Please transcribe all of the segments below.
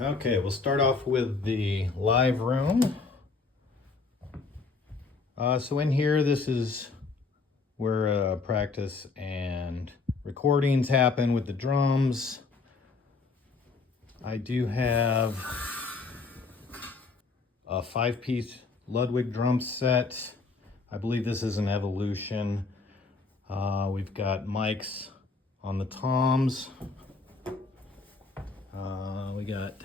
Okay, we'll start off with the live room. So in here, this is where practice and recordings happen with the drums. I do have a 5-piece Ludwig drum set. I believe this is an Evolution. We've got mics on the toms. We got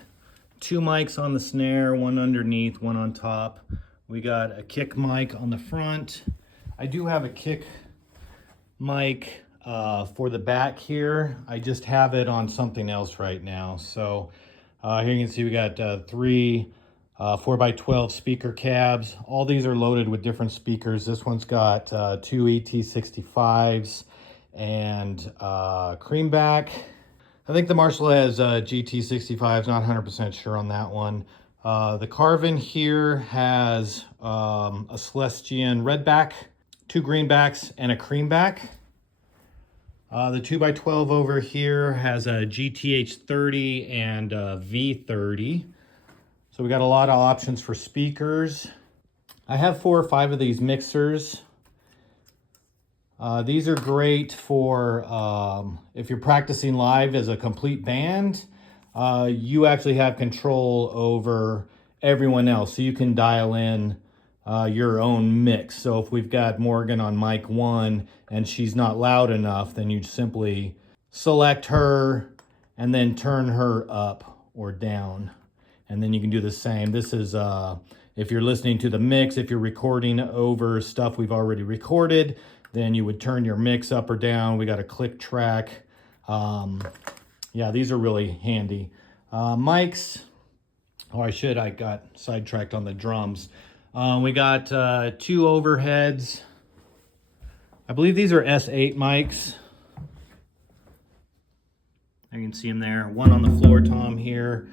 2 mics on the snare, one underneath, one on top. We got a kick mic on the front. I do have a kick mic for the back here. I just have it on something else right now. So here you can see we got 3 4x12 speaker cabs. All these are loaded with different speakers. This one's got 2 ET65s and Creamback. I think the Marshall has GT65s, not 100% sure on that one. The Carvin here has a Celestion Redback, 2 Greenbacks, and a Creamback. The 2x12 over here has a GTH30 and a V30. So we got a lot of options for speakers. I have 4 or 5 of these mixers. These are great for if you're practicing live as a complete band. You actually have control over everyone else, so you can dial in your own mix. So if we've got Morgan on mic 1 and she's not loud enough, then you simply select her and then turn her up or down. And then you can do the same. This is if you're listening to the mix, if you're recording over stuff we've already recorded, then you would turn your mix up or down. We got a click track. Yeah, these are really handy. Mics. Oh, I got sidetracked on the drums. We got 2 overheads. I believe these are S8 mics. You can see them there. One on the floor tom here.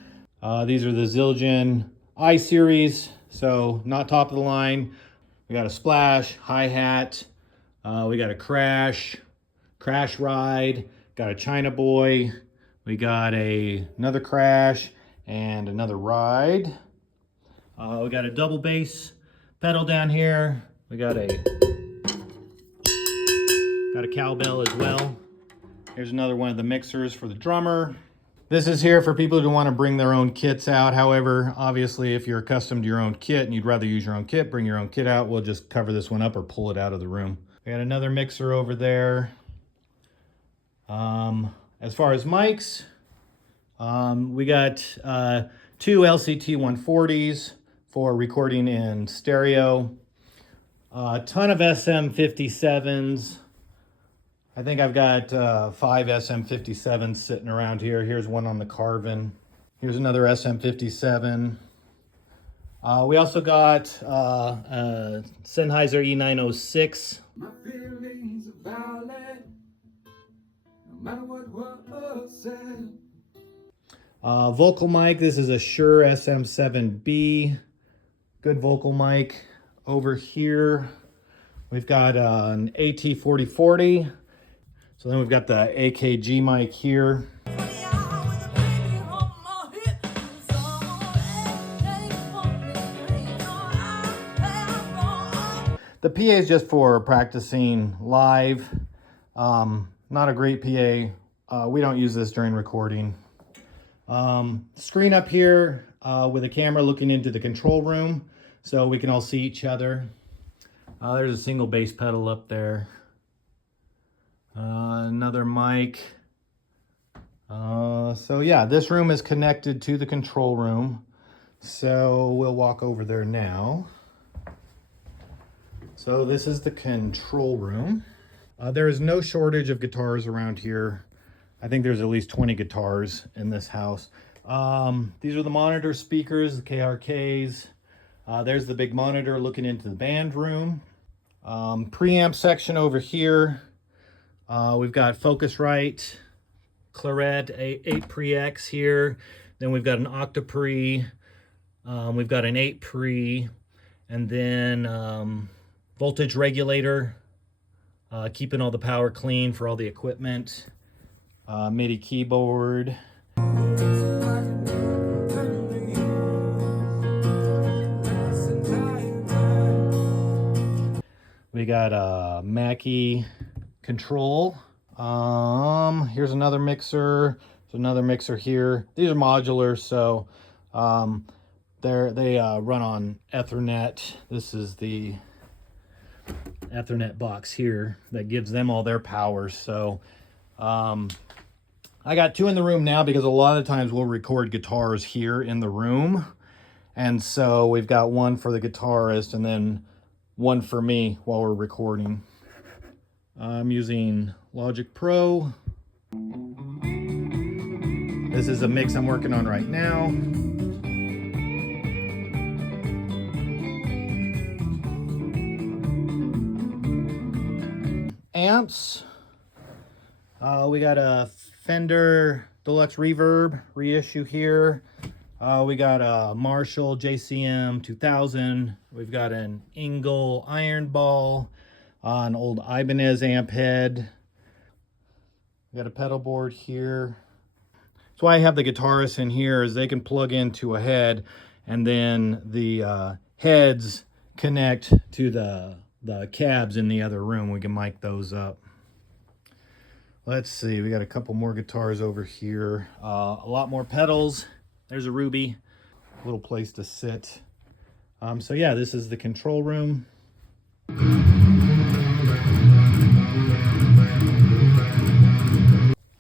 These are the Zildjian I-Series, so not top of the line. We got a splash, hi-hat. We got a crash ride, got a China boy. We got another crash and another ride. We got a double bass pedal down here. We got a cowbell as well. Here's another one of the mixers for the drummer. This is here for people who want to bring their own kits out. However, obviously, if you're accustomed to your own kit and you'd rather use your own kit, bring your own kit out. We'll just cover this one up or pull it out of the room. We got another mixer over there. As far as mics, we got 2 LCT 140s for recording in stereo. A ton of SM57s. I think I've got 5 SM57s sitting around here. Here's one on the Carvin. Here's another SM57. We also got a Sennheiser E906. My feelings about it, no matter what was said. Vocal mic, this is a Shure SM7B. Good vocal mic. Over here, we've got an AT4040. So then we've got the AKG mic here. The PA is just for practicing live. Not a great PA. We don't use this during recording. Screen up here with a camera looking into the control room so we can all see each other. There's a single bass pedal up there. Another mic. So yeah, this room is connected to the control room. So we'll walk over there now. So this is the control room. There is no shortage of guitars around here. I think there's at least 20 guitars in this house. These are the monitor speakers, the KRKs. There's the big monitor looking into the band room. Preamp section over here. We've got Focusrite, Claret 8 Pre-X here. Then we've got an Octapre. We've got an 8 Pre. And then voltage regulator, keeping all the power clean for all the equipment. MIDI keyboard. We got a Mackie control. Here's another mixer. There's another mixer here. These are modular, so they run on Ethernet. This is the Ethernet box here that gives them all their power. So I got two in the room now because a lot of times we'll record guitars here in the room. And so we've got one for the guitarist and then one for me while we're recording. I'm using Logic Pro. This is a mix I'm working on right now. Amps. We got a Fender Deluxe Reverb reissue here. We got a Marshall JCM 2000. We've got an Engel Iron Ball, an old Ibanez amp head. We got a pedal board here. That's why I have the guitarists in here, is they can plug into a head, and then the heads connect to the cabs in the other room. We can mic those up. Let's see, we got a couple more guitars over here. A lot more pedals. There's a Ruby, little place to sit. So yeah, this is the control room.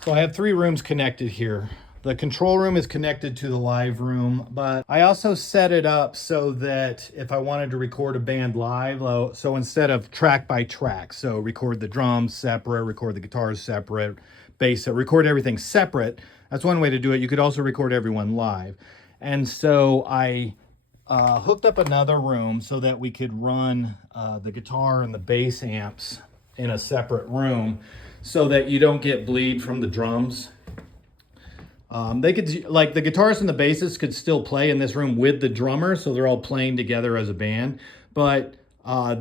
So I have three rooms connected here. The control room is connected to the live room, but I also set it up so that if I wanted to record a band live, so instead of track by track, so record the drums separate, record the guitars separate, bass, record everything separate. That's one way to do it. You could also record everyone live. And so I hooked up another room so that we could run the guitar and the bass amps in a separate room so that you don't get bleed from the drums. They could, like, the guitarists and the bassists could still play in this room with the drummer, so they're all playing together as a band, but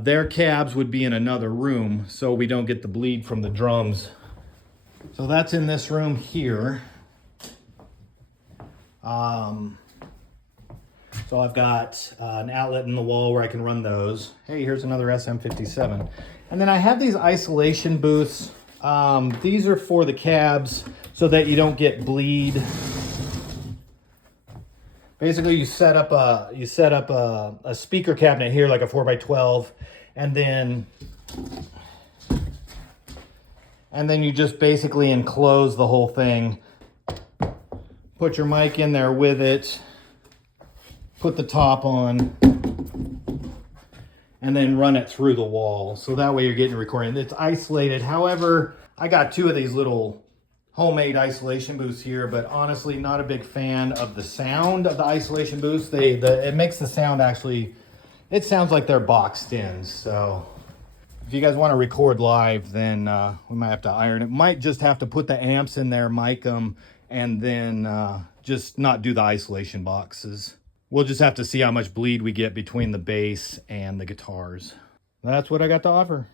their cabs would be in another room so we don't get the bleed from the drums. So that's in this room here. So I've got an outlet in the wall where I can run those. Hey, here's another SM57. And then I have these isolation booths. These are for the cabs so that you don't get bleed. Basically, you set up a speaker cabinet here, like a 4x12, and then you just basically enclose the whole thing. Put your mic in there with it, put the top on, and then run it through the wall. So that way you're getting a recording. It's isolated. However, I got two of these little homemade isolation booths here, but honestly, not a big fan of the sound of the isolation booths. It makes the sound actually, it sounds like they're boxed in. So if you guys want to record live, then we might have to iron it. Might just have to put the amps in there, mic them, and then just not do the isolation boxes. We'll just have to see how much bleed we get between the bass and the guitars. That's what I got to offer.